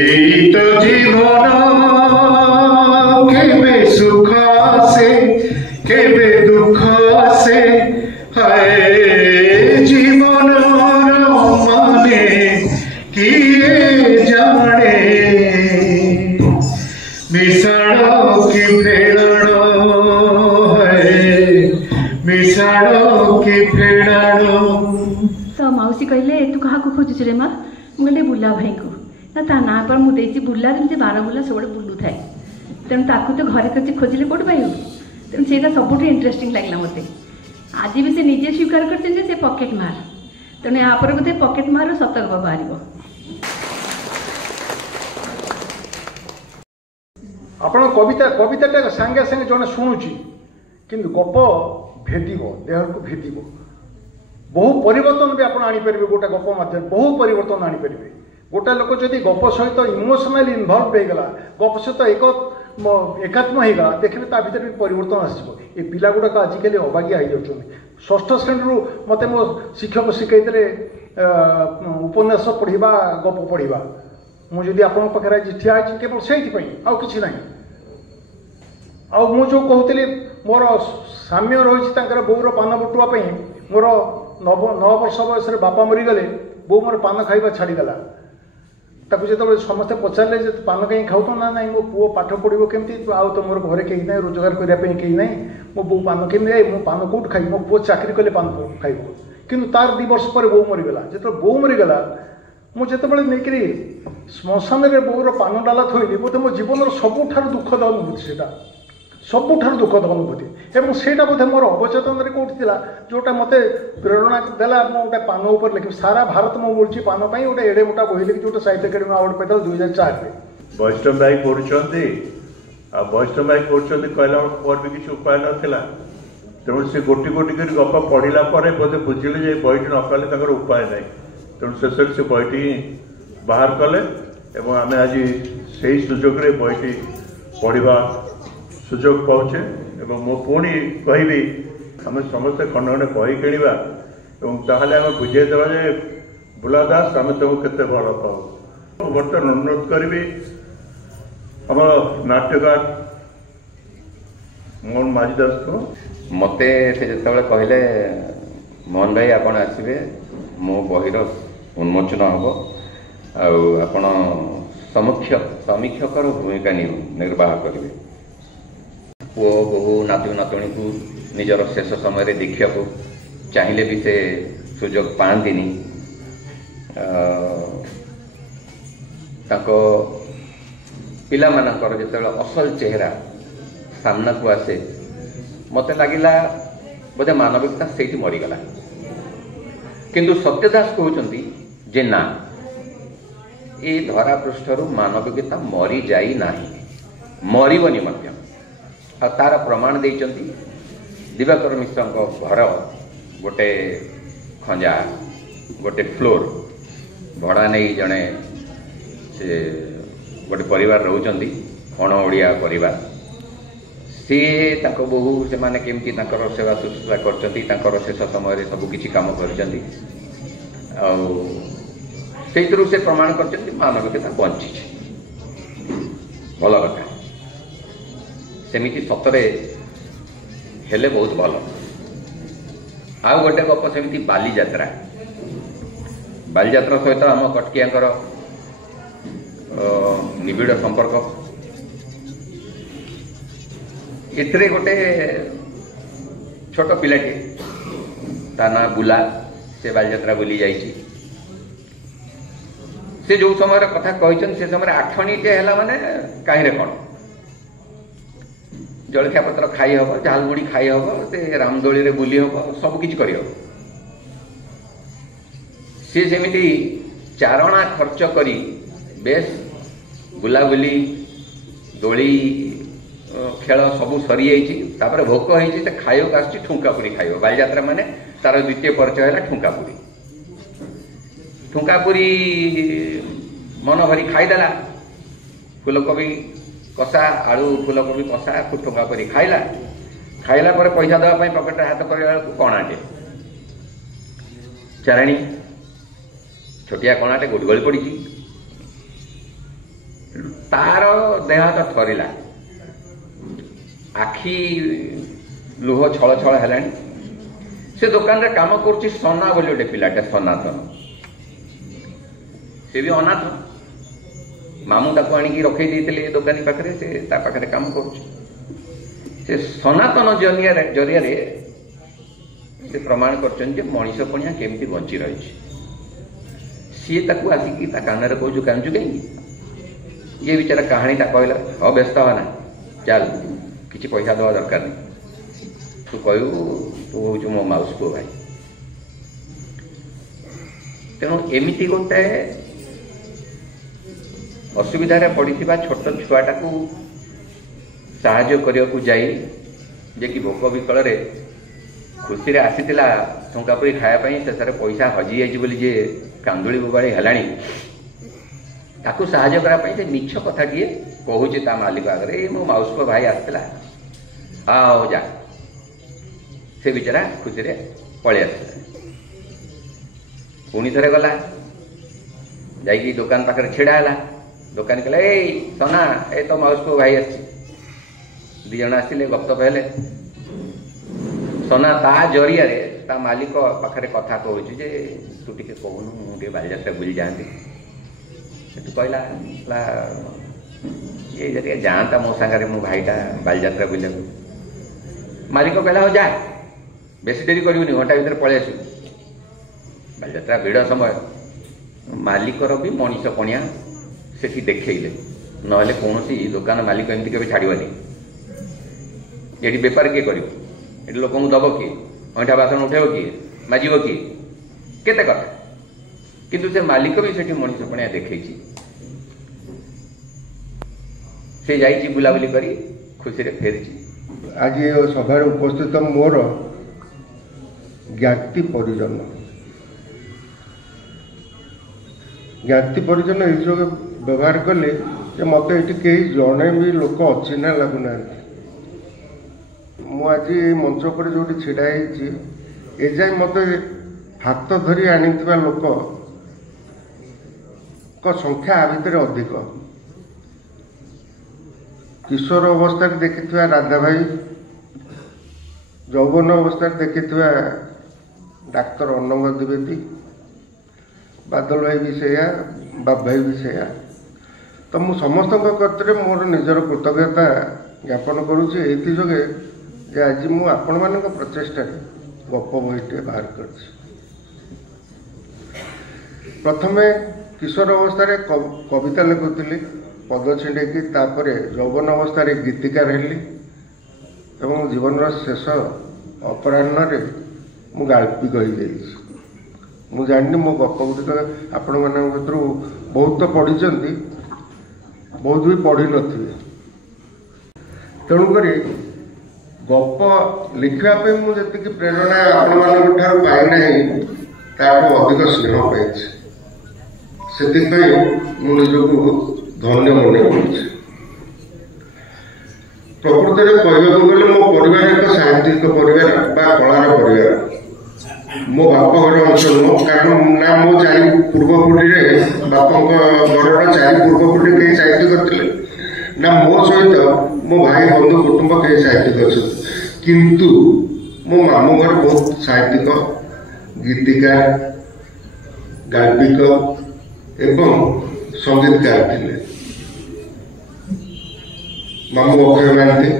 এই তো জীবন কেবে সুখ আসে কেবে দুঃখ আসে হায় জীবন মানে কিয়ে জানে মিশাড় কি ফেড়াড় मिसाड़ के फेड़ाड़ तो मौसी कहले तू क्या खोजुच रे माँ मुझे बुला भाई को ना ता ना पर मुझे बुला जमी 12 बुला सब बुलू थाए तेणु ताकू तो घरे कर खोजिले कौट पाइब तेणु से सब इंटरेस्टिंग लगला मत आज भी से निजे स्वीकार कर पकेट मार तेणु यहाँ पर बोधे पकेट मार सतर्क बाहर आपण कविता कविता सांगे सांगे जड़े शुणुची किंतु गप भेदिब देह को भेदिब बहु परिवर्तन भी आप आनीपर गोटे गप मध्य बहु परिवर्तन आनीपर गोटे लोक जदि गप सहित इमोशनाली इनवल्व होगा गप सहित एकात्म होगा देखिए ता भर भी परिवर्तन आसो ये पिला गुड़ाक आजिकल अबागिया हो जाती षष्ठ श्रेणी मत मो शिक्षक शिखई उपन्यास पढ़ा गप पढ़ा मुझे आपण पाखे आज ठिया केवल से आउ कि ना आ जो कहती मोर साम्य रही बोर पान बुटुआई मोर 9 वर्ष बयस बापा मरीगले बो मोर पान खाइबा छाड़ीदेला ताकू जो समस्ते पचारे पान कहीं खाऊ ना ना मो पुओ पाठ पढ़ो केमती आउ तो मोर घरे कहीं ना रोजगार करने कहीं ना मो बो पान केमी मो पान कौट खाई मो पुओ चाकरी कले पान खाइब कि तार 2 वर्ष पर बो मरीगला जो बो मरीगला मुझे नहीं श्मशान में बोर पान डाला थोली बोधे मो जीवन सबुठ दुखद अनुभूति से सबुठ दुखद अनुभूति और सेटा बोधे मोर अवचेतन कौटी जोटा मत प्रेरणा देला गोटे पान उपर लिखी सारा भारत मो बोलूँ पान पर गोटे एड़े मोटा बही लिखी जो साहित्य अकादेमी अवार्ड पाई 2004 में वैष्णव भाई पढ़ुंट वैष्णव भाई पढ़ुंट कहला मोर भी किसी उपाय नाला तेणु से गोटी गोटी कर गप पढ़ला बोधे बुझिले जे बहीटी न कले उपाय ना तेणु शेष से बहीटी बाहर कले आम आज से सुजोग बहीटी पढ़ा सुजोग पाचे मो पुणी कहि आम समस्ते खंड खंडे बही किणवा आम बुझेदेवा जे बुला दास आम तुमको केते भल पाऊ बर्तमान अनुरोध करी आम नाट्यकार मोहन माझी दास को मते से जिते कहले मोहन भाई आपड़ आसवे मो बहीर उन्मोचन हम आपण समीक्षकर भूमिका निर्वाह करेंगे पुओ बहु नातु नातुणी को निजर शेष समय देखा चाहिए भी से सुजोग पाती पिला मानकर जो असल चेहरा सामना को आसे मत लगिला बोधे मानविकता से मरीगला किंतु सत्यदास कहते जे ना ये धरा पृष्ठर मानविकता मरी जाई नाही मरबनी आ तार प्रमाण देइचंती दिवाकर मिश्र घर गोटे खंजा गोटे फ्लोर भड़ा नहीं जड़े से गोटे परिवार रोचंती अण ओडिया परिवार सी बहु से माने केमती सेवा शुश्रूषा कर शेष समय सबकि कम कर से प्रमाण कर मानविकता बंची भल कथा सेमिति सतरे हेले बहुत भल आउ गोटे गप सेमिति बालीजात्रा सहित आम कटकियांकर निबिड़ संपर्क एथरे गोटे छोट पिलाटे ता ना बुला से बालीजात्रा बुली जाइए से जो समय कथा कहते से समय आठणीटे है माने कहीं कौन जलखिया पत्र खाई हम झालमुड़ी खाई हम से रामदोली रे बुली हम सबकि कर सी सेमिति चारणा खर्च करी बेस बुलाबुली दोली खेल सब सरी जाइए भोक होती खाइक आस ठुंकापुरी खाइब बालीजात्रा माने तार द्वितीय परिचय है ठुंकापुरी ठुंकापुरी मन भरी खाईदेला फूलकोबी कषा आलू फूलकोबी कषा ठुंकापुरी खाइला खाइला पर पैसा देवाई पकेट हाथ कर कणाटे चाराणी छोटिया कणाटे गुटगली पड़ी तार देह हाथ थरिला आखि लुह छल छल है से दुकान रे काम कर सना बोली गोटे पिलाटे सनातन से भी अनाथ मामू ताको आनिकी रखी देते दुकानी पाखे से पाखे काम कर सनातन जरिया से प्रमाण कर मनीष पणिया केमती बंची रही सी ताकू आसिकी कान में कौचु कांचु कहीं ये बेचारा कहानीटा कहला हाँ व्यस्त हवा ना चल किसी पैसा देवा दरकार नहीं तू कहू तू हूँ मो माउस पुओ भाई तेणु एमती गोटे असुविधा पड़ा छोट छुआटा को साहाय्य करने को जाई जे कि भोक विकल खुशी रे आसीला ठंका पी खायापी शेष पैसा हजि जाइए जे कांदुली बोबाड़ी है ताकू साहाय्य कराई से मिछ कथा टे कहूँ ता मालिक आगे मो माउस पुओ भाई आसला हाँ जा से बेचारा खुशी रे पलि आस पुणी थे गला जाकि दुकान पाखे छिड़ा है दुकान कहला ए सना ए तो माउस पुओ भाई आस दिज आसिले गपतप हेले सना ता जरिया ता मालिक पाखे कथा कहूँ जे तू टे कहूनु मुझे बालीजात्रा बुली जाती तू कहला ये जरिए जाता मो सागर मो भाईटा बालीजात्रा बुला मालिक कहला हो जा बेस डेरी करूनी घंटा भर पलि आसु बालीजात्रा भिड़ समय मालिकर भी मनीष पणिया से देखले ना कौन दुकान मालिक एमती के छाड़वानी ये बेपार किए कर लोक दब किए अंठा बासन उठेब किए माजिब किए केते कथा किंतु से मालिक भी से मनीष पणिया देखी से जाइए बुलाबुली करी खुशी रे फेरी आज ये सभा उपस्थित मोर ज्ञाति परिजन ये व्यवहार कले मत ये कई जड़े भी लोक अचिन्हा लगुना मु आज मंच पर जो ढाई एजाए मत हाथ धरी आनी लोक संख्या आ भितर अधिक किशोर अवस्था देखि राधा भाई यौवन अवस्था देखि डाक्तर अनंग द्विवेदी बादल भाई भी से बाब भाई भी से तो मु समस्त क्षेत्र में मोर निजर कृतज्ञता ज्ञापन करुँचे ये जे आज मु आपण मान प्रचेषा गप बहीटे बाहर कर प्रथमे किशोर अवस्था कविता लिखुली पद छिंडेकी तापर यौवन अवस्था गीतिकार हेली एवं जीवन शेष अपराह्न मु गाल्पिक हो जाइए मु जानी मो गप गुड़िक आपण मान भर बहुत पढ़ी बहुत भी पढ़ी नी तेणुक गप लिखापी मुझे प्रेरणा आपण मान पाईना ताठू अधिक स्नेह पाई से निजक धन्य मन कर प्रकृत में कहवाक गले मो परिवार एक साहित्यिक परिवार कलार परिवार मो बाप घर अंश नुह कारण ना मो चारि पूर्वपुटी बापा घर चारि पूर्वपुटी कई साहित्य करते ना मो सहित मो भाई बंधु कुटुंब कई साहित्यिक अच्छा किंतु मो मामू घर बहुत साहित्यिक गीतिकार गाल्पिक एवं संगीतकार थे मामू अक्षय महांती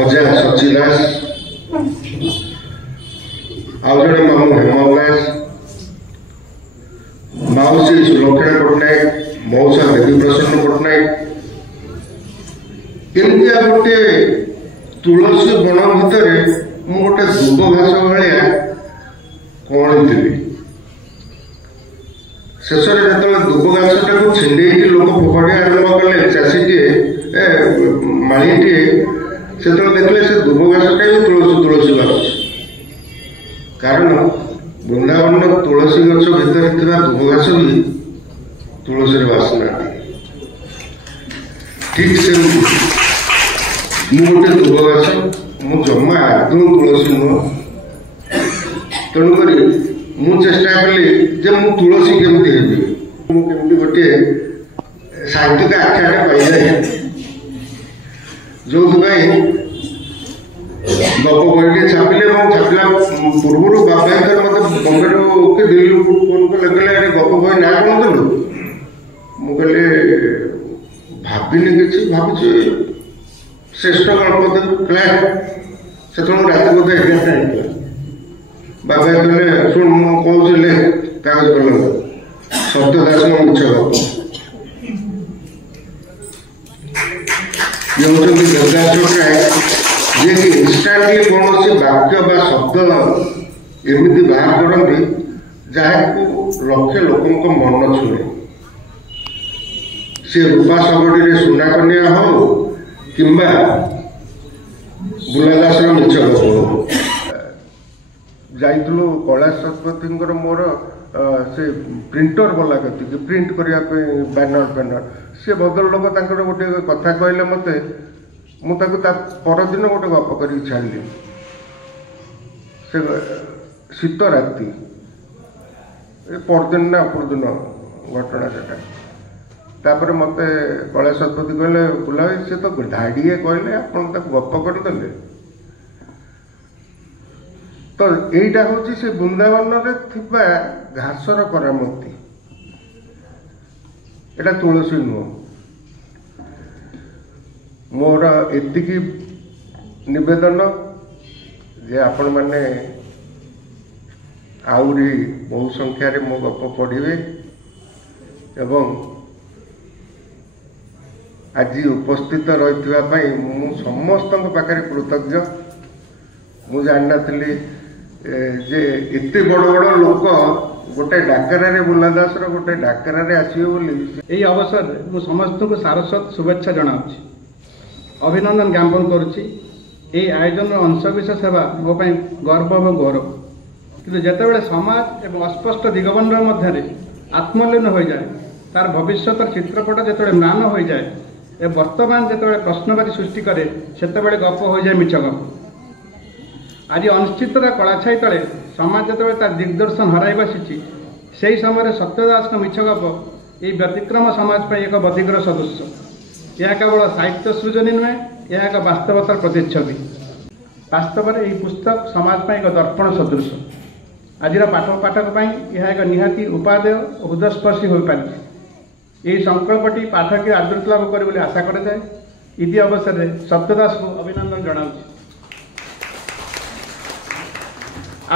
अजा सची दास आउ जड़े मामू हेमल दास माउसी सुलक्षणा पट्टनायक मौसा देवी प्रसन्न पट्टनायक एमती गोटे तुलसी बन भितर मु गोटे दुब घास भाया कौन थी शेष जो दुब घासटा को छिंडे लोक फोपाड़ी आरंभ कले चाषीटे माड़ीटे से देखले से दुब घासटा भी तुलसी तुलसी बास कारण वृंदावन तुलसी गछ भितर दुब घास भी तुलसी बासना ठीक से गोटे दुब घास मु जमा आदौ तुलसी नुह तेणुक मु चेष्टा कली जे मु तुलसी केमती हेबी मु केमती गोटे ସାହିତ୍ୟିକ ଆଖ୍ୟାଟା ପାଇଯାଏ, ଯୋଉଥିପାଇଁ ଗପ ବହିଟି ଛାପିଲେ ଏବଂ ଛାପିଲା ପୂର୍ବରୁ ବାବାଙ୍କର ମତେ ବମ୍ବେରୁ କି ଦିଲ୍ଲୀରୁ ଫୋନ୍ କଲେ, କହିଲେ ଏଠି ଗପ ବହି ନାଁ କ'ଣ ଦେଲୁ? ମୁଁ କହିଲି ଭାବିନି କିଛି, ଭାବୁଛି ଶ୍ରେଷ୍ଠ ଗଳ୍ପ ଦେବୁ। କହିଲେ ସେତେବେଳେ ରାତି ବୋଧେ 11ଟା ହେଇଥିଲା। ବାବା କହିଲେ ଶୁଣ ମୁଁ କହୁଛି ଲେ କାଗଜ କଲମ, ସତ୍ୟ ଦାସଙ୍କ ମିଛ ଗପ। ଇଏ ହେଉଛନ୍ତି ଦେବଦାସ ରାୟ, ଯିଏକି ଇନଷ୍ଟାଣ୍ଟଲି କୌଣସି ବାକ୍ୟ ବା ଶବ୍ଦ ଏମିତି ବାହାର କରନ୍ତି ଯାହାକୁ ଲକ୍ଷ ଲୋକଙ୍କ ମନ ଛୁଏଁ। ସେ ରୂପା ଶଗଡ଼ିରେ ସୁନା କନ୍ୟା ହଉ କିମ୍ବା ବୁଲା ଦାସର ମିଛ ଗପ ହଉ। ଯାଇଥିଲୁ କୈଳାସ ଶତପଥୀଙ୍କର ମୋର ସେ ପ୍ରିଣ୍ଟର ବାଲା କତିକି ପ୍ରିଣ୍ଟ କରିବା ପାଇଁ ବ୍ୟାନର। ସେ ଭଦ୍ରଲୋକ ତାଙ୍କର ଗୋଟେ କଥା କହିଲେ ମୋତେ, ମୁଁ ତାକୁ ତା ପରଦିନ ଗୋଟେ ଗପ କରିକି ଛାଡ଼ିଲି। ସେ ଶୀତ ରାତି, ଏ ପରଦିନ ନା ଅପରଦିନ ଘଟଣା ସେଟା। ତାପରେ ମୋତେ କୈଳାସ ଶତପଥୀ କହିଲେ ବୁଲା ଭାଇ ସେ ତ ଧାଡ଼ିଏ କହିଲେ ଆପଣ ତାକୁ ଗପ କରିଦେଲେ। ତ ଏଇଟା ହେଉଛି ସେ ବୃନ୍ଦାବନରେ ଥିବା ଘାସର କରାମତି, ଏଇଟା ତୁଳସୀ ନୁହଁ। ମୋର ଏତିକି ନିବେଦନ ଯେ ଆପଣମାନେ ଆହୁରି ବହୁ ସଂଖ୍ୟାରେ ମୋ ଗପ ପଢ଼ିବେ ଏବଂ ଆଜି ଉପସ୍ଥିତ ରହିଥିବା ପାଇଁ ମୁଁ ସମସ୍ତଙ୍କ ପାଖରେ କୃତଜ୍ଞ। ମୁଁ ଜାଣିନଥିଲି ଯେ ଏତେ ବଡ଼ ବଡ଼ ଲୋକ ଗୋଟେ ଡାକରାରେ ବୁଲା ଦାସର ଗୋଟେ ଡାକରାରେ ଆସିବେ ବୋଲି। ଏହି ଅବସରରେ ମୁଁ ସମସ୍ତଙ୍କୁ ସାରସ୍ୱତ ଶୁଭେଚ୍ଛା ଜଣାଉଛି, ଅଭିନନ୍ଦନ ଜ୍ଞାପନ କରୁଛି। ଏହି ଆୟୋଜନର ଅଂଶବିଶେଷ ହେବା ମୋ ପାଇଁ ଗର୍ବ ଏବଂ ଗୌରବ। କିନ୍ତୁ ଯେତେବେଳେ ସମାଜ ଏବଂ ଅସ୍ପଷ୍ଟ ଦିଗବନ୍ଧ ମଧ୍ୟରେ ଆତ୍ମଲୀନ ହୋଇଯାଏ, ତାର ଭବିଷ୍ୟତର ଚିତ୍ରପଟ ଯେତେବେଳେ ମ୍ଳାନ ହୋଇଯାଏ ଏ ବର୍ତ୍ତମାନ ଯେତେବେଳେ ପ୍ରଶ୍ନବାଚୀ ସୃଷ୍ଟି କରେ, ସେତେବେଳେ ଗପ ହୋଇଯାଏ ମିଛ ଗପ। ଆଜି ଅନିଶ୍ଚିତତା କଳାଛାଇ ତଳେ ସମାଜ ଯେତେବେଳେ ତାର ଦିଗ୍ଦର୍ଶନ ହରାଇ ବସିଛି, ସେହି ସମୟରେ ସତ୍ୟ ଦାସଙ୍କ ମିଛ ଗପ ଏହି ବ୍ୟତିକ୍ରମ ସମାଜ ପାଇଁ ଏକ ବଧିଘର ସଦୃଶ। ଏହା କେବଳ ସାହିତ୍ୟ ସୃଜନୀ ନୁହେଁ, ଏହା ଏକ ବାସ୍ତବତାର ପ୍ରତିଚ୍ଛବି। ବାସ୍ତବରେ ଏହି ପୁସ୍ତକ ସମାଜ ପାଇଁ ଏକ ଦର୍ପଣ ସଦୃଶ। ଆଜିର ପାଠକ ପାଇଁ ଏହା ଏକ ନିହାତି ଉପାଦେୟ ଓ ହୃଦୟସ୍ପର୍ଶୀ ହୋଇପାରିଛି। ଏହି ସଂକଳ୍ପଟି ପାଠକୀୟ ଆଦୃତ ଲାଭ କରେ ବୋଲି ଆଶା କରାଯାଏ। ଇଦି ଅବସରରେ ସତ୍ୟ ଦାସଙ୍କୁ ଅଭିନନ୍ଦନ ଜଣାଉଛି।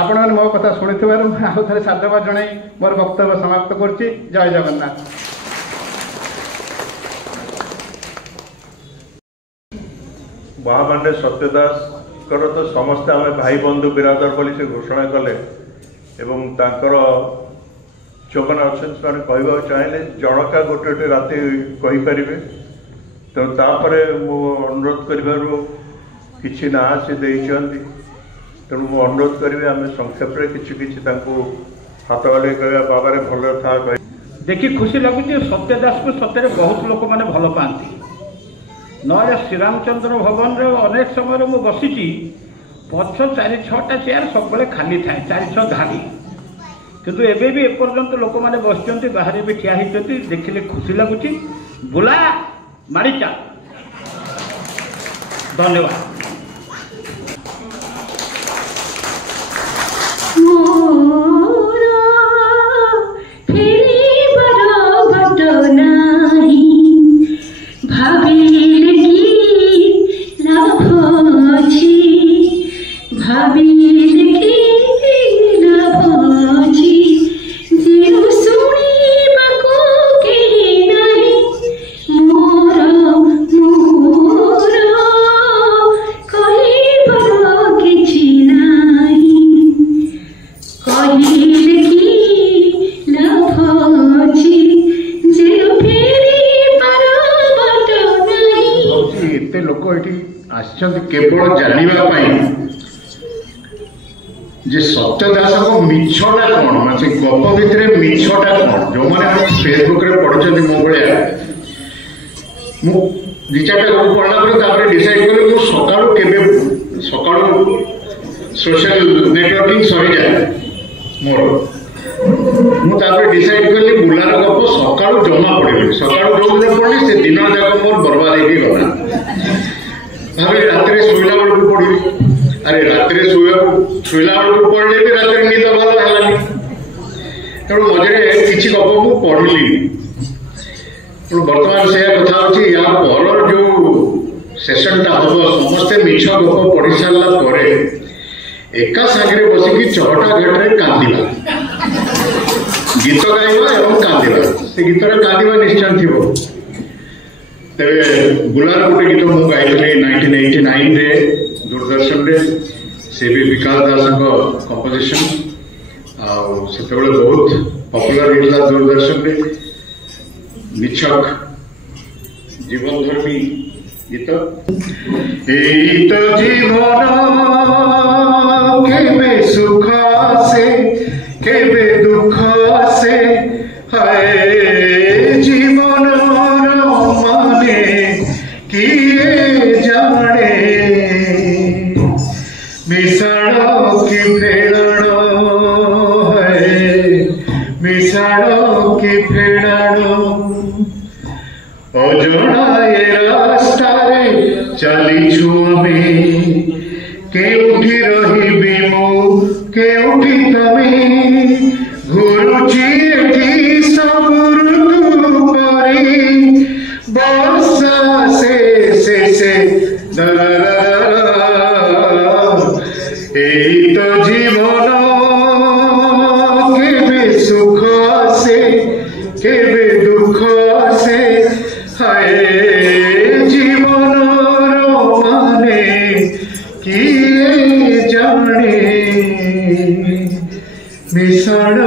ଆପଣମାନେ ମୋ କଥା ଶୁଣିଥିବାରୁ ମୁଁ ଆଉ ଥରେ ସାଧୁବାଦ ଜଣାଇ ମୋର ବକ୍ତବ୍ୟ ସମାପ୍ତ କରୁଛି। ଜୟ ଜଗନ୍ନାଥ। ମହାମାନ୍ୟ ସତ୍ୟ ଦାସଙ୍କର ତ ସମସ୍ତେ ଆମେ ଭାଇ ବନ୍ଧୁ ବିରାଦର ବୋଲି ସେ ଘୋଷଣା କଲେ ଏବଂ ତାଙ୍କର ଯେଉଁମାନେ ଅଛନ୍ତି ସେମାନେ କହିବାକୁ ଚାହିଁଲେ ଜଣକା ଗୋଟେ ଗୋଟେ ରାତି କହିପାରିବେ। ତେଣୁ ତାପରେ ମୁଁ ଅନୁରୋଧ କରିବାରୁ କିଛି ନାଁ ସେ ଦେଇଛନ୍ତି, ତେଣୁ ମୁଁ ଅନୁରୋଧ କରିବି ଆମେ ସଂକ୍ଷେପରେ କିଛି କିଛି ତାଙ୍କୁ ହାତ ହଲେଇ କହିବା ବାବାରେ ଭଲ ଥା କହି ଦେଖି ଖୁସି ଲାଗୁଛି। ସତ୍ୟ ଦାସକୁ ସତରେ ବହୁତ ଲୋକମାନେ ଭଲ ପାଆନ୍ତି। ନହେଲେ ଶ୍ରୀରାମଚନ୍ଦ୍ର ଭବନରେ ଅନେକ ସମୟରେ ମୁଁ ବସିଛି, ପଛ 4-6ଟା ଚେୟାର ସବୁବେଳେ ଖାଲି ଥାଏ, 4-6 ଧାଡ଼ି। କିନ୍ତୁ ଏବେ ବି ଏପର୍ଯ୍ୟନ୍ତ ଲୋକମାନେ ବସିଛନ୍ତି, ବାହାରେ ବି ଠିଆ ହେଇଛନ୍ତି, ଦେଖିଲେ ଖୁସି ଲାଗୁଛି। ବୁଲା ମାଡ଼ିଚା, ଧନ୍ୟବାଦ। କେବଳ ଜାଣିବା ପାଇଁ ଯେ ସତ୍ୟ ଦାସଙ୍କ ମିଛଟା କ'ଣ, ମାନେ ସେ ଗପ ଭିତରେ ମିଛଟା କ'ଣ। ଯେଉଁମାନେ ଫେସବୁକରେ ପଢିଛନ୍ତି ମୋ ଭଳିଆ, ମୁଁ 2-4ଟା ଗପ ପଢିଲା ପରେ ତାପରେ ଡିସାଇଡ୍ କଲି ମୁଁ ସକାଳୁ ସୋସିଆଲ ନେଟୱାର୍କିଂ ସରିଯାଏ ମୋର। ମୁଁ ତାପରେ ଡିସାଇଡ୍ କଲି ବୁଲାର ଗପ ସକାଳୁ ଜମା ପଢିବି। ସକାଳୁ ଯୋଉଦିନ ପଢିଲି दिन जाक मोर बर्बाद हो गला भाई रात शोला बेलू पढ़ी अरे रात शोला बेलू पढ़ले भी रात निद भल है तेणु मझे किसी गप को पढ़िली बर्तमान से कथा हूँ या पर जो सेसन हम समस्ते मिछ गप पढ़ी सारा एका सागर बसिकी चहटा घेटे कांदा गीत गाइबा एवं कांदा से गीत कांदा निश्चय थी तेरे गुलार गोटे गीत मुझे गाई 1989 रे दूरदर्शन रे से भी विकास दास कंपोजिशन आते बहुत पॉपुलर होता दूरदर्शन रे निछक जीवन धर्मी गीत एई तो जीवन केबे सुख से केबे दुख से हाय जीवन माने किए जाने मिसाण की प्रेरण है मिसाण की प्रेरण अजनाए रास्तारे चलीछु आमे केउठी रहिबी मु केउठी तमे घुरुची एठी सब ऋतु परी बरसा से एई तो जीवन केबे सुख से केबे दुख से हाय जीवन माने किए जाने मिसाण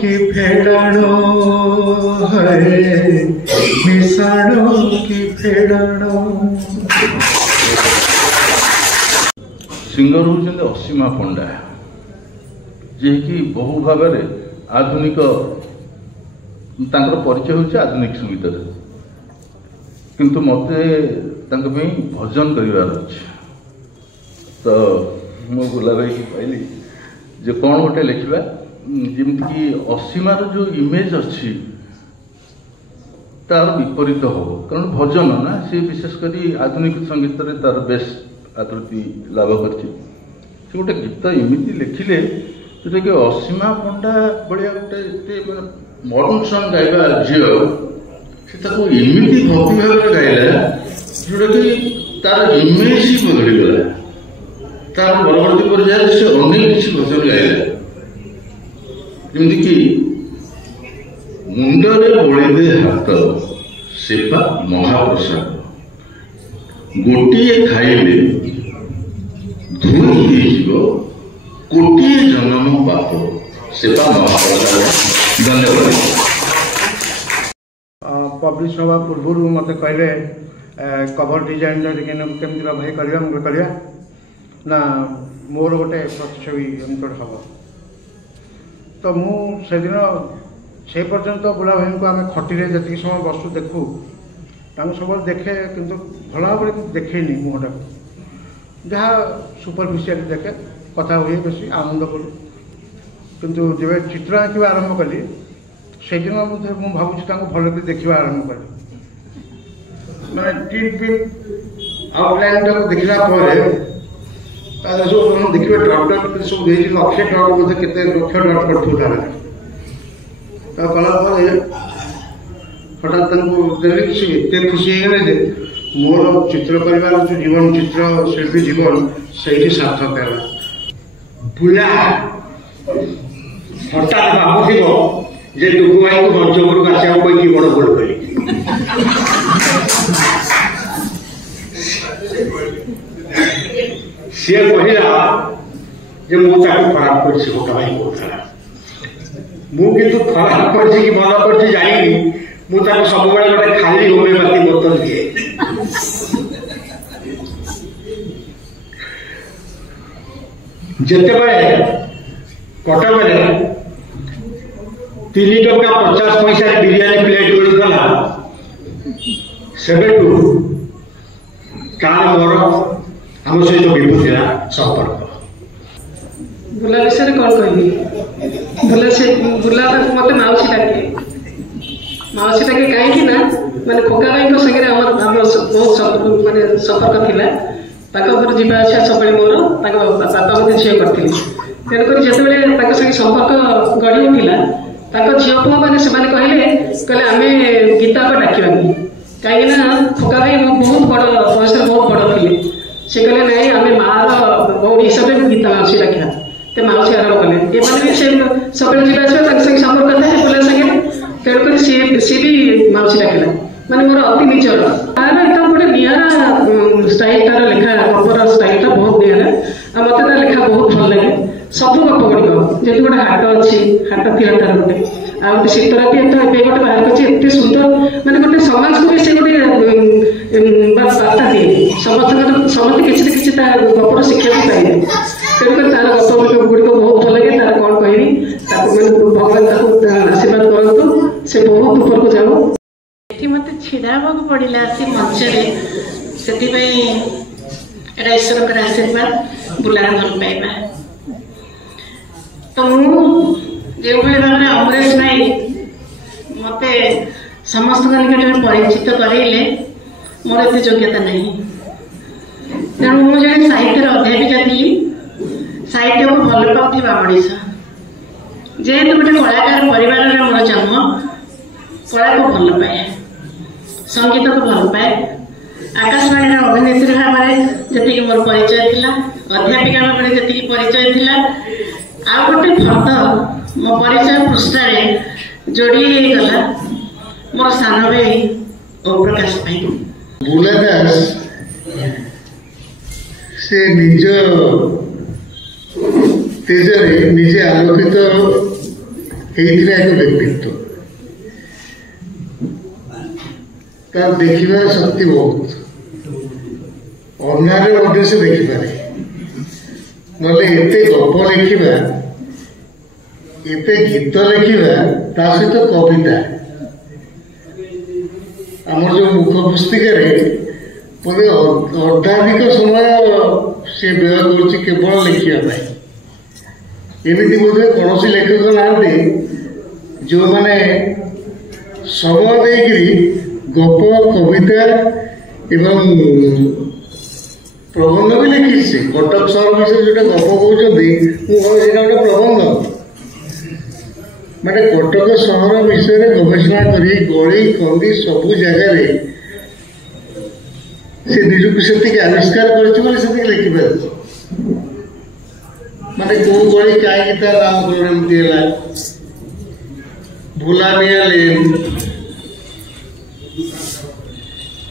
की फेड़ाण है मिसाण की फेड़ाण सिंगर होउछन्ते असीमा पंडा जे कि बहु भाव आधुनिक परिचय होउछ आधुनिक संगीत किंतु मते भजन करार अच्छे तो मु गुला भाई की कहली जे कौन गोटे लिखा जमीक असीमार जो इमेज अच्छी तार विपरीत हो कारण भजन ना सी विशेषकर आधुनिक संगीत रे तार बेस आकृति लाभ कर गोटे गीत एमती लिखिले जोटा कि असीमा पंडा भाया गोटे मॉडर्न सॉन्ग गाइबा झील से एमती भक्ति भाव गाइला जोटा कि तार इमेज ही बदलीगला तार परवर्ती पर्यायर से अनेक किसी भजन गाइला जमीक मुंडरे बोले हाथ सेवा महाप्रसाद गोटे खाइले धोई कोटे जन्म पाप सेवा महाप्रसाद। धन्यवाद। पब्लिश हवा पूर्व मत कहले कवर डिजाइन केमती भाई करवा ना मोर गोटे प्रतिच्छवि अंतर हम तो मुझे से पर्यंत बुला भाई को आम खटी जी समय बसु देखू सब देखे किंतु भल भाव देखेनी मुहटा जहाँ सुपरफिशियल देखे कथा हुए बेस आनंद कलु किंतु जब चित्र आँकवा आरंभ कली से दिन मुझे भावुँ भल कि देखा आरंभ कली मैंने टीन पिन आउटलाइन टाक देखला सब देखिए डट डट सब लक्षे डट बोधे के लक्ष डट पड़ता कलापर हठात देवी से एत खुशी होगले मोर चित्र कर जो जीवन चित्र शिल्पी जीवन से सार्थक है बुला हठात भावुथ डुगु भाई को मंच उपरक आसा कही बड़ भूल करी सी कहला खराब कर भाई कहला मुझे खराब कर भल कर जानी मुझे सब गोटे खाली होमिओपाथी बोतल दिए जिते कटक में 3 टका 50 पैसा बिरियानी प्लेट मिलूला सेबेठू तार मोर आम सहित विभूति संपर्क बुला विषय कौन कहबी बुला मत माउसी डाके कहीं ମାନେ ଖୋକା ଭାଇଙ୍କ ସାଙ୍ଗରେ ଆମର ବହୁତ ମାନେ ସମ୍ପର୍କ ଥିଲା। ତାଙ୍କ ଉପରେ ଯିବା ଆସିବା ସବୁବେଳେ ମୋର, ତାଙ୍କ ବାପା ମୋତେ ଝିଅ କରିଥିଲେ। ତେଣୁକରି ଯେତେବେଳେ ତାଙ୍କ ସାଙ୍ଗେ ସମ୍ପର୍କ ଗଢ଼ି ଉଠିଲା, ତାଙ୍କ ଝିଅ ପୁଅ ମାନେ ସେମାନେ କହିଲେ ଆମେ ଗୀତ ଆଗ ଡାକିବାନି, କାହିଁକିନା ଖୋକା ଭାଇ ବହୁତ ବଡ଼ ବୟସରେ ବହୁତ ବଡ଼ ଥିଲେ। ସେ କହିଲେ ନାଇଁ ଆମେ ମାଆର ଭଉଣୀ ହିସାବରେ ଗୀତ ମାଉସୀ ଡାକିବା। ते माउसी आरम्भ कले एମାନେ ବି ସେ ସବୁବେଳେ ଯିବା ଆସିବା ତାଙ୍କ ସାଙ୍ଗେ ସମ୍ପର୍କ ଥାଏ ବୁଲା ସାଙ୍ଗରେ। ତେଣୁକରି ସିଏ ବି ମାଉସୀ ଡାକିଲା, ମାନେ ମୋର ଅତି ନିଜର। ତାର ଏକଦମ ଗୋଟେ ନିଆରା ଷ୍ଟାଇଲ, ତାର ଲେଖା ଗପର ଷ୍ଟାଇଲଟା ବହୁତ ନିଆରା। ଆଉ ମତେ ତା ଲେଖା ବହୁତ ଭଲ ଲାଗେ। ସବୁ ଗପ ଗୁଡ଼ିକ ଯେମିତି ଗୋଟେ ହାଟ ଅଛି, ହାଟ ଥିଲା ତାର ଗୋଟେ, ଆଉ ଗୋଟେ ଶୀତରାତି ତ ଏବେ ଗୋଟେ ବାହାର କରିଛି, ଏତେ ସୁନ୍ଦର, ମାନେ ଗୋଟେ ସମାଜକୁ ବି ସେ ଗୋଟେ ବାର୍ତ୍ତା ଦିଏ। ସମସ୍ତେ କିଛି ନା କିଛି ତା ଗପର ଶିକ୍ଷାକୁ ପାଇବେ। ତେଣୁକରି ତାର ଗପ ଗୁଡ଼ିକ ବହୁତ ଭଲ ଲାଗେ। ତାର କ'ଣ କହିବି, ତାକୁ ମାନେ ଭଗବାନ ତାକୁ ଆଶୀର୍ବାଦ କରନ୍ତୁ, ସେ ବହୁତ ଉପରକୁ ଯାଉ। ଏଠି ମୋତେ ଛିଡ଼ା ହେବାକୁ ପଡ଼ିଲା ଆସି ମଞ୍ଚରେ, ସେଥିପାଇଁ ଏଇଟା ଈଶ୍ୱରଙ୍କର ଆଶୀର୍ବାଦ, ବୁଲାର ଭଲ ପାଇବା। ତ ମୁଁ ଯେଉଁଭଳି ଭାବରେ ଅମରେଶ ଭାଇ ମୋତେ ସମସ୍ତଙ୍କ ନିକଟରେ ପରିଚିତ କରେଇଲେ, ମୋର ଏତେ ଯୋଗ୍ୟତା ନାହିଁ। ତେଣୁ ମୁଁ ଜଣେ ସାହିତ୍ୟର ଅଧ୍ୟାପିକା ଥିଲି, ସାହିତ୍ୟକୁ ଭଲ ପାଉଥିବା ମଣିଷ। ଯେହେତୁ ଗୋଟେ କଳାକାର ପରିବାରରେ ମୋର ଜନ୍ମ, କଳାକୁ ଭଲ ପାଏ, ସଙ୍ଗୀତକୁ ଭଲ ପାଏ। ଆକାଶବାଣୀର ଅଭିନେତ୍ରୀ ଭାବରେ ଯେତିକି ମୋର ପରିଚୟ ଥିଲା, ଅଧ୍ୟାପିକା ଭାବରେ ଯେତିକି ପରିଚୟ ଥିଲା, ଆଉ ଗୋଟେ ଫର୍ଦ୍ଦ ମୋ ପରିଚୟ ପୃଷ୍ଠାରେ ଯୋଡ଼ି ହେଇଗଲା ମୋର ସାନ ଭାଇ ଓମପ୍ରକାଶ ପାଇଁ। ବୁଲା ଦାସ ସେ ନିଜ ତେଜରେ ନିଜେ ଆଲୋକିତ ହେଇଥିବା ଏକ ବ୍ୟକ୍ତିତ୍ୱ। ତାର ଦେଖିବାର ଶକ୍ତି ବହୁତ, ଅନ୍ଧାରରେ ମଧ୍ୟ ସେ ଦେଖିପାରେ। ନହେଲେ ଏତେ ଗପ ଲେଖିବା, ଏତେ ଗୀତ ଲେଖିବା, ତା ସହିତ କବିତା, ଆମର ଯୋଉ ମୁଖ ପୁସ୍ତିକାରେ ବୋଧେ ଅର୍ଦ୍ଧାଧିକ ସମୟ ସେ ବ୍ୟୟ କରୁଛି କେବଳ ଲେଖିବା ପାଇଁ। ଏମିତି ବୋଧେ କୌଣସି ଲେଖକ ନାହାନ୍ତି ଯେଉଁମାନେ ସମୟ ଦେଇକରି ଗପ, କବିତା ଏବଂ ପ୍ରବନ୍ଧ ବି ଲେଖିଛି। କଟକ ସହର ବିଷୟରେ ଯୋଉଟା ଗପ କହୁଛନ୍ତି, ମୁଁ ଭାବେ ସେଇଟା ଗୋଟେ ପ୍ରବନ୍ଧ। ମାନେ କଟକ ସହର ବିଷୟରେ ଗବେଷଣା କରି ଗଳି କନ୍ଦି ସବୁ ଜାଗାରେ ସେ ନିଜକୁ ସେତିକି ଆବିଷ୍କାର କରିଛି ବୋଲି ସେତିକି ଲେଖିପାରୁଛି। ମାନେ କୋଉ ଗଳି କାହିଁକି ତା ନାମକରଣ ଏମିତି ହେଲା, ଭୁଲାମିଆ ଲେନ୍,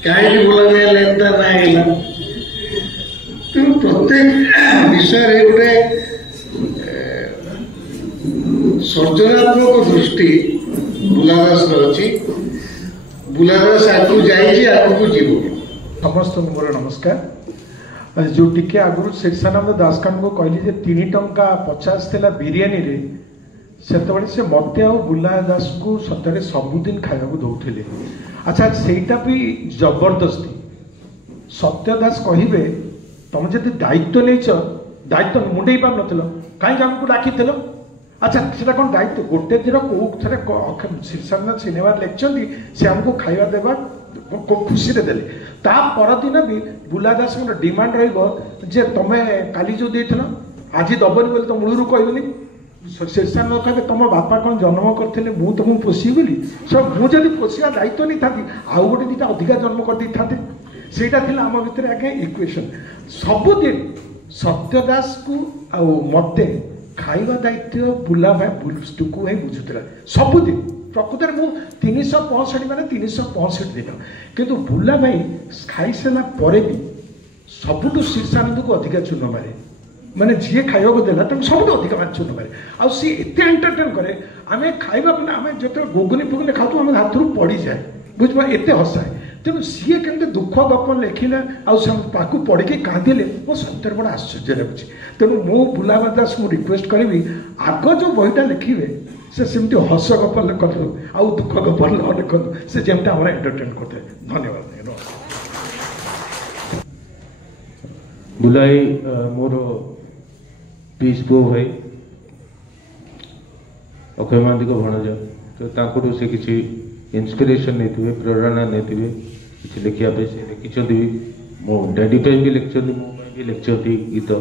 କାହିଁକି ଭୁଲାମିଆ ଲେନ୍ ତା ନାଁ ହେଲା। ତେଣୁ ପ୍ରତ୍ୟେକ ବିଷୟରେ ଗୋଟେ ସର୍ଜନାତ୍ମକ ଦୃଷ୍ଟି ବୁଲାଦାସର ଅଛି। ବୁଲାଦାସ ଆଗକୁ ଯାଇଛି, ଆଗକୁ ଯିବ। ସମସ୍ତଙ୍କୁ ମୋର ନମସ୍କାର। ଯେଉଁ ଟିକେ ଆଗରୁ ଶୀର୍ଷାନନ୍ଦ ଦାସକାଙ୍କୁ କହିଲି ଯେ 3 ଟଙ୍କା 50 ଥିଲା ବିରିୟାନୀରେ, ସେତେବେଳେ ସେ ମୋତେ ଆଉ ବୁଲା ଦାସକୁ ସତରେ ସବୁଦିନ ଖାଇବାକୁ ଦେଉଥିଲେ। ଆଚ୍ଛା, ସେଇଟା ବି ଜବରଦସ୍ତି। ସତ୍ୟ ଦାସ କହିବେ, ତମେ ଯଦି ଦାୟିତ୍ୱ ନେଇଛ, ଦାୟିତ୍ୱ ମୁଣ୍ଡେଇ ପାରୁନଥିଲ, କାହିଁକି ଆମକୁ ଡାକିଥିଲ? ଆଚ୍ଛା, ସେଟା କ'ଣ ଦାୟିତ୍ୱ? ଗୋଟେ ଦିନ କୋଉ ଥରେ ଶୀର୍ଷାନନ୍ଦ ସିନେମାରେ ଲେଖିଛନ୍ତି, ସେ ଆମକୁ ଖାଇବା ଦେବା ଖୁସିରେ ଦେଲେ। ତା ପରଦିନ ବି ବୁଲା ଦାସଙ୍କର ଡିମାଣ୍ଡ ରହିବ ଯେ ତମେ କାଲି ଯେଉଁ ଦେଇଥିଲ ଆଜି ଦବନି ବୋଲି ତ ମୂଳରୁ କହିବନି। ଶୀର୍ଷାନନ୍ଦ କହିବେ, ତମ ବାପା କ'ଣ ଜନ୍ମ କରିଥିଲେ ମୁଁ ତମକୁ ପୋଷିବି ବୋଲି? ମୁଁ ଯଦି ପୋଷିବା ଦାୟିତ୍ୱ ନେଇଥାନ୍ତି, ଆଉ ଗୋଟେ ଦିଟା ଅଧିକା ଜନ୍ମ କରିଦେଇଥାନ୍ତି। ସେଇଟା ଥିଲା ଆମ ଭିତରେ ଆଜ୍ଞା ଇକ୍ୱେସନ୍। ସବୁଦିନ ସତ୍ୟ ଦାସକୁ ଆଉ ମୋତେ ଖାଇବା ଦାୟିତ୍ୱ ବୁଲା ଭାଇ ଟୁକୁ ଭାଇ ବୁଝୁଥିଲା ସବୁଦିନ। ପ୍ରକୃତରେ ମୁଁ 365 ମାନେ 365 ଦିନ, କିନ୍ତୁ ବୁଲା ଭାଇ ଖାଇସାରିଲା ପରେ ବି ସବୁଠୁ ଶୀର୍ଷାନନ୍ଦକୁ ଅଧିକା ଚୂନ ମାରେ। ମାନେ ଯିଏ ଖାଇବାକୁ ଦେଲା ତାଙ୍କୁ ସବୁଠୁ ଅଧିକା ଚୂନ ମାରେ। ଆଉ ସିଏ ଏତେ ଏଣ୍ଟରଟେନ୍ କରେ, ଆମେ ଖାଇବା ମାନେ ଆମେ ଯେତେବେଳେ ଗୁଗୁନି ଫୁଗୁନି ଖାଉଛୁ ଆମ ହାତରୁ ପଡ଼ିଯାଏ, ବୁଝିପାର, ଏତେ ହସାଏ। ତେଣୁ ସିଏ କେମିତି ଦୁଃଖ ଗପ ଲେଖିଲା ଆଉ ତାକୁ ପଢ଼ିକି କାନ୍ଦିଲେ, ମୋ ସତରେ ବଡ଼ ଆଶ୍ଚର୍ଯ୍ୟ ଲାଗୁଛି। ତେଣୁ ମୁଁ ବୁଲା ଦାସଙ୍କୁ ରିକ୍ୱେଷ୍ଟ କରିବି, ଆଗ ଯେଉଁ ବହିଟା ଲେଖିବେ ସେ ସେମିତି ହସ ଗପ ଲେଖନ୍ତୁ ଆଉ ଦୁଃଖ ଗପ ନ ଲେଖନ୍ତୁ, ସେ ଯେମିତି ଆମର ଏଣ୍ଟରଟେନ୍ କରିଥାଏ। ଧନ୍ୟବାଦ। ବୁଲାଇ ମୋର ପିସ୍ ପୁଅ ଭାଇ, ଅକ୍ଷୟ ମହାନ୍ତିଙ୍କ ଭଣଜା। ତ ତାଙ୍କଠୁ ସେ କିଛି इन्स्पिरेशन नहीं प्रेरणा नहीं किसी लिखा से लिखिं मो डैडी भी लिखिं मो भी लिखिं गीत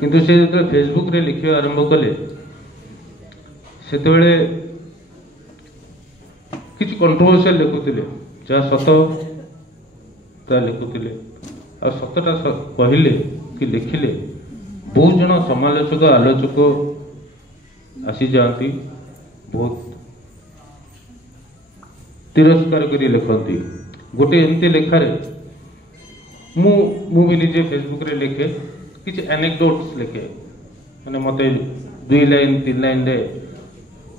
किंतु से जो फेसबुक रे लिखा आरंभ कले से किसी कंट्रोवर्शियल लिखुले जहाँ सत ता लिखुले आ सतटा कहले कि लिखिले बहुत जन समालोचक आलोचक आसी जाती बहुत तिरस्कार करी लिखती गोटे एमती लेखारे मु भी निजे फेसबुक रे लिखे किसी एनेक्डोट्स लिखे मैंने मत 2 लाइन 3 लाइन रे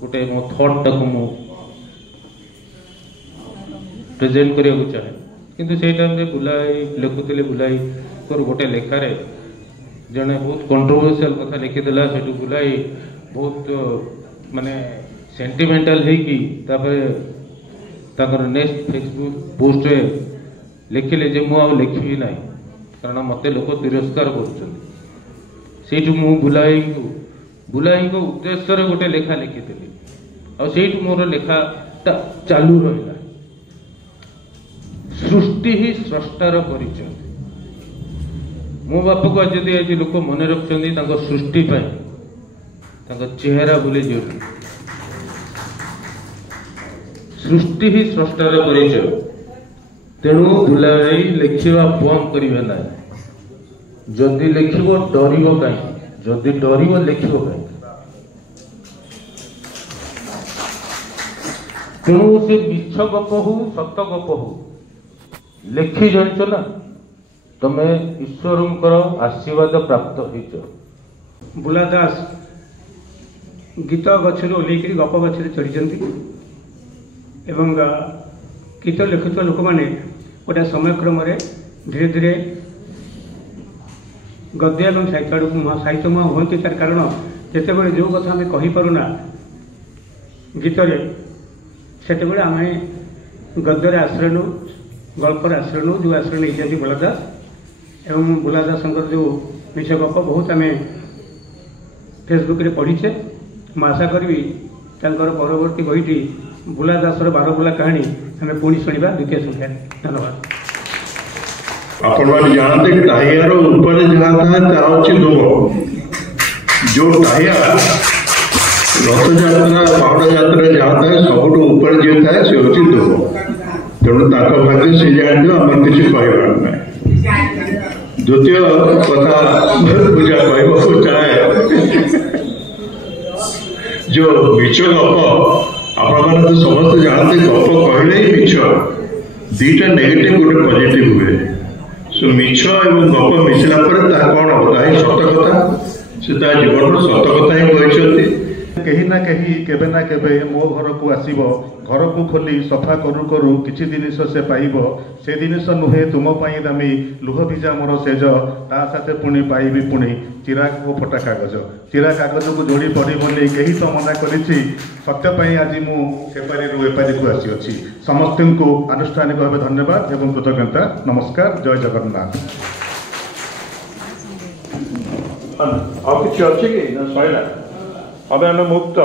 गोटे मो थॉट टाक मु प्रेजेंट करिया को चाहे किंतु से टाइम रे बुलाई लिखुले बुलाई कर गोटे लेखारे जने बहुत कंट्रोवर्शियल कथा लिखिदेला से बुलाई बहुत माने सेंटिमेंटल है कि तापर नेक्स्ट फेसबुक पोस्ट रे लिखिले जे मु आ लिखी ना कारण मते लोक तिरस्कार कर बुलाई को उद्देश्य रे गोटे लेखा लिखिदेली आ सेठू मोर लेखा चालू रहा सृष्टि ही स्रष्टार परिचय मो बाप को आज लोक मन रखुच्च सृष्टि चेहरा बोले जो सृष्टि ही स्रष्टार परिचय तेणु बुलाई लिखा बंद करेंगे ना जदि लिख डर कहीं जदि डर लिख कहीं तेणु से मिछ गप हो सत गप हो लिखि जाच ना तमे ईश्वर आशीर्वाद प्राप्त हो बुला दास गीत गचर ओल्लैक गप गचर चढ़ी एवं गीत लिखुवा लोक मैंने गोटे समयक्रम धीरे धीरे गद्य और साहित्यमय हमें तार कारण जिते जो कथा आम कहीपरूना गीत से आम गद्यर आश्रय नौ गल्पर आश्रय नौ जो आश्रय नहीं बुलादास एवं बुलादास जो मिछ गप बहुत आम फेसबुक रे पढ़ीचे मैं आशा करी परवर्ती बहीटी बुलादासर 12 बुला कहानी आम पुणी शुणा द्वितीय संख्या धन्यवाद। आपण मैंने जानते कि टाहियार ऊपर जहाँ था तार अच्छी दुब जो टाहिया रथ यात्रा बाहुड़ा यात्रा जहाँ था सब ऊपर जो था से हूँ दुब तेणु भाग्य से जानते आम किसी कहबार ना द्वितीय कथा पूजा कहू चाहे जो मिछ गप आपण मैंने तो समस्त जानते गप कहले ही मिछ दुईटा नेगेटिव गोटे पॉजिटिव हुए सो मिछ एवं गप मिसला कौन हम ताही सत कथा से जीवन सत कथा ही कहते कहीं ना कहीं केबे ना केबे मो घर को आसीब घर को खोली सफा करू करू किछि जिनिस से पाइब से जिनिस नुहे तुम पाई दामी लुह भिजा मोर सेज ता साथे पुणी पाइबी पुणी चिराग और फटा कागज को जोड़ी पड़ी बोली कहीं तो मना करिछि सत्य आज मु सेपारी रु एपारी को आसी अछि समस्त को आनुष्ठानिक भाव धन्यवाद एवं कृतज्ञता नमस्कार जय जगन्नाथ। और किसी अच्छे कि ना सैला अबे मुक्त